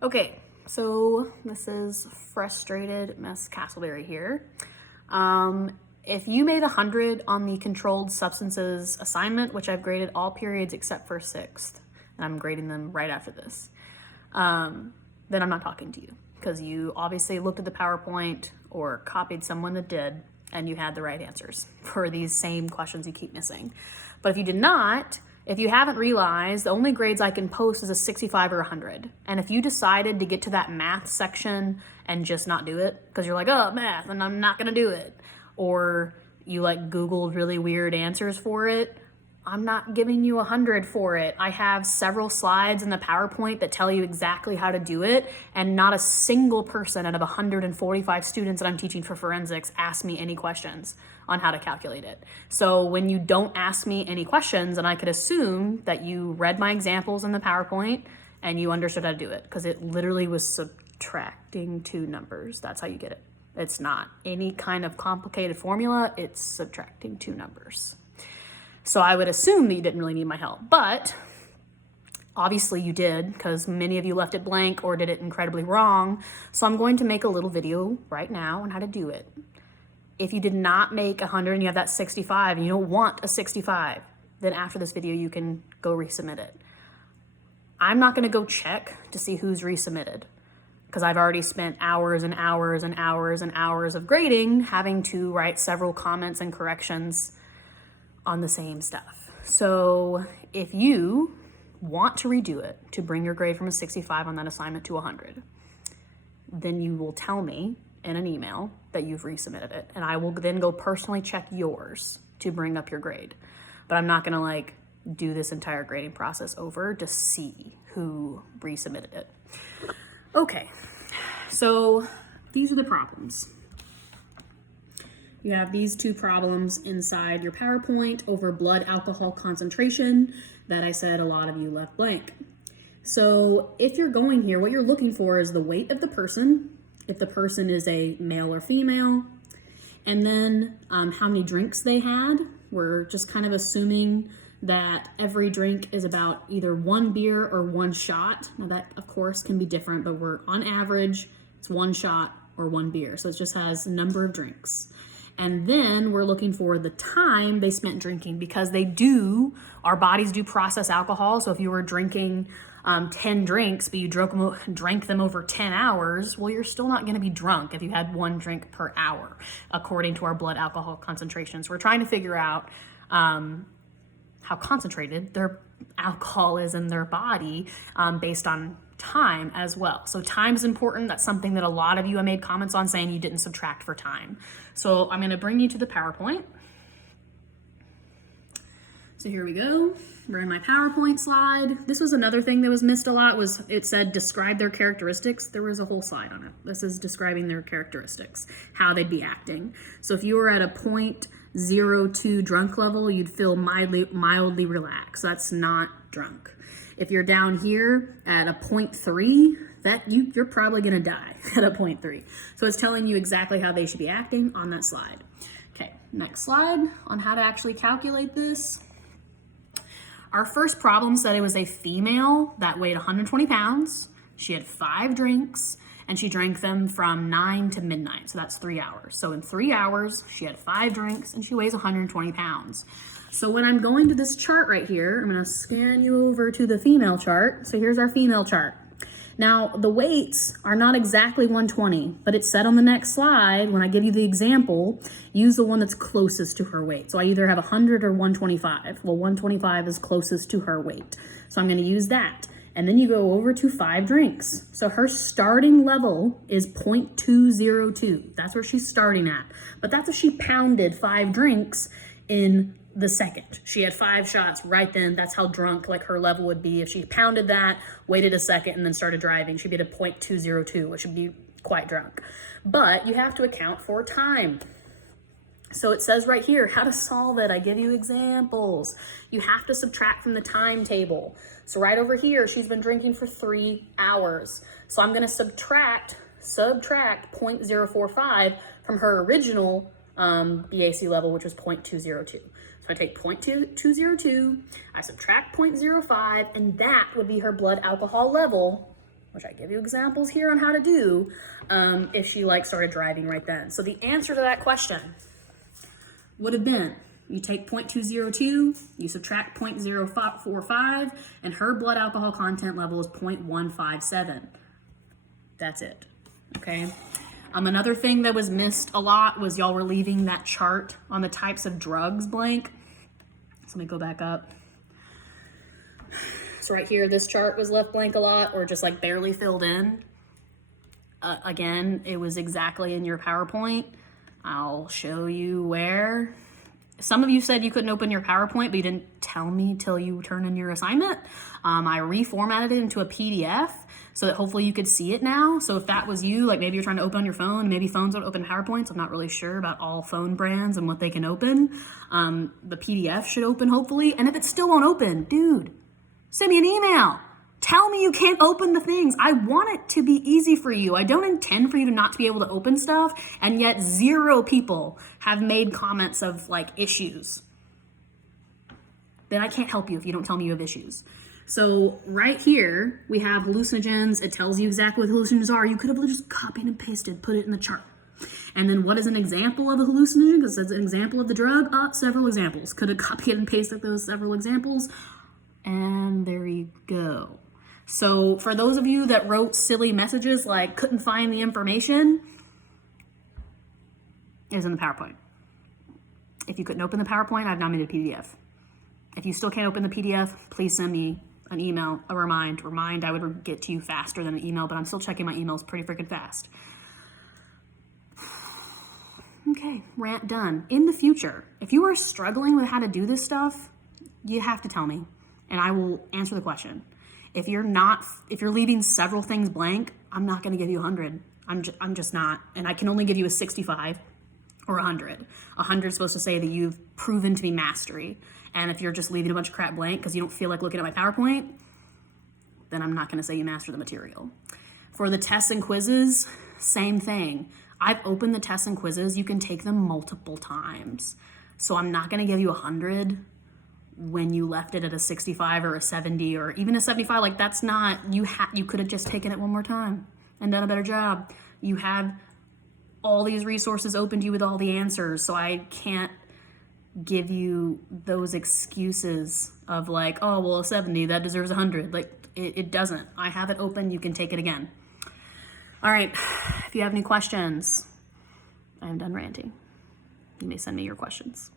Okay, so this is frustrated Miss Castleberry here. If you made 100 on the controlled substances assignment, which I've graded all periods except for 6th, and I'm grading them right after this, then I'm not talking to you because you obviously looked at the PowerPoint or copied someone that did and you had the right answers for these same questions you keep missing. But if you did not, if you haven't realized, the only grades I can post is a 65 or 100. And if you decided to get to that math section and just not do it, because you're like, oh, math, and I'm not gonna do it, or you like Googled really weird answers for it, I'm not giving you 100 for it. I have several slides in the PowerPoint that tell you exactly how to do it, and not a single person out of 145 students that I'm teaching for forensics asked me any questions on how to calculate it. So when you don't ask me any questions, and I could assume that you read my examples in the PowerPoint and you understood how to do it, because it literally was subtracting two numbers. That's how you get it. It's not any kind of complicated formula, it's subtracting two numbers. So I would assume that you didn't really need my help, but obviously you did, because many of you left it blank or did it incredibly wrong. So I'm going to make a little video right now on how to do it. If you did not make 100 and you have that 65 and you don't want a 65, then after this video you can go resubmit it. I'm not gonna go check to see who's resubmitted, because I've already spent hours and hours and hours and hours of grading having to write several comments and corrections on the same stuff. So if you want to redo it to bring your grade from a 65 on that assignment to 100, then you will tell me in an email that you've resubmitted it, and I will then go personally check yours to bring up your grade. But I'm not gonna like do this entire grading process over to see who resubmitted it. Okay, so these are the problems. You have these two problems inside your PowerPoint over blood alcohol concentration that I said a lot of you left blank. So if you're going here, what you're looking for is the weight of the person, if the person is a male or female, and then how many drinks they had. We're just kind of assuming that every drink is about either one beer or one shot. Now that of course can be different, but we're on average, it's one shot or one beer. So it just has a number of drinks. And then we're looking for the time they spent drinking, because our bodies do process alcohol. So if you were drinking 10 drinks, but you drank them over 10 hours, well, you're still not gonna be drunk if you had one drink per hour, according to our blood alcohol concentrations. We're trying to figure out how concentrated their alcohol is in their body based on time as well. So time is important. That's something that a lot of you have made comments on, saying you didn't subtract for time. So I'm going to bring you to the PowerPoint. So here we go. We're in my PowerPoint slide. This was another thing that was missed a lot, was it said describe their characteristics. There was a whole slide on it. This is describing their characteristics, how they'd be acting. So if you were at a 0.02 drunk level, you'd feel mildly relaxed. That's not drunk. If you're down here at a 0.3, you're probably gonna die at a 0.3. So it's telling you exactly how they should be acting on that slide. Okay, next slide on how to actually calculate this. Our first problem said it was a female that weighed 120 pounds. She had 5 drinks and she drank them from 9 to midnight. So that's 3 hours. So in 3 hours, she had 5 drinks and she weighs 120 pounds. So when I'm going to this chart right here, I'm gonna scan you over to the female chart. So here's our female chart. Now the weights are not exactly 120, but it's said on the next slide, when I give you the example, use the one that's closest to her weight. So I either have 100 or 125. Well, 125 is closest to her weight. So I'm gonna use that. And then you go over to 5 drinks. So her starting level is 0.202. That's where she's starting at. But that's if she pounded 5 drinks in the second. She had 5 shots right then. That's how drunk like her level would be. If she pounded that, waited a second, and then started driving, she'd be at a 0.202, which would be quite drunk. But you have to account for time. So it says right here how to solve it. I give you examples. You have to subtract from the timetable. So right over here, she's been drinking for 3 hours. So I'm gonna subtract 0.045 from her original BAC level, which was 0.202. So I take 0.202, I subtract 0.05, and that would be her blood alcohol level which I give you examples here on how to do, if she like started driving right then. So the answer to that question would have been, you take 0.202, you subtract 0.045, and her blood alcohol content level is 0.157. That's it, okay? Another thing that was missed a lot was y'all were leaving that chart on the types of drugs blank. So let me go back up. So right here, this chart was left blank a lot, or just like barely filled in. Again, it was exactly in your PowerPoint. I'll show you where. Some of you said you couldn't open your PowerPoint, but you didn't tell me till you turn in your assignment. I reformatted it into a PDF so that hopefully you could see it now. So if that was you, like maybe you're trying to open on your phone, maybe phones don't open PowerPoints. I'm not really sure about all phone brands and what they can open. The PDF should open hopefully. And if it still won't open, dude, send me an email. Tell me you can't open the things. I want it to be easy for you. I don't intend for you to not to be able to open stuff, and yet 0 people have made comments of like issues. Then I can't help you if you don't tell me you have issues. So right here, we have hallucinogens. It tells you exactly what hallucinogens are. You could have just copied and pasted, put it in the chart. And then what is an example of a hallucinogen? Because it says an example of the drug. Several examples. Could have copied and pasted those several examples. And there you go. So for those of you that wrote silly messages like couldn't find the information, it was in the PowerPoint. If you couldn't open the PowerPoint, I've now made a PDF. If you still can't open the PDF, please send me an email, a remind. I would get to you faster than an email, but I'm still checking my emails pretty freaking fast. Okay, rant done. In the future, if you are struggling with how to do this stuff, you have to tell me, and I will answer the question. If you're leaving several things blank, I'm not going to give you 100. I'm just not. And I can only give you a 65 or 100. 100 is supposed to say that you've proven to be mastery. And if you're just leaving a bunch of crap blank because you don't feel like looking at my PowerPoint, then I'm not going to say you master the material. For the tests and quizzes, same thing. I've opened the tests and quizzes. You can take them multiple times. So I'm not going to give you 100 when you left it at a 65 or a 70 or even a 75. Like that's not, you could have just taken it one more time and done a better job. You have all these resources open to you with all the answers. So I can't give you those excuses of like, oh, well, a 70, that deserves 100. Like it doesn't. I have it open. You can take it again. All right. If you have any questions, I am done ranting. You may send me your questions.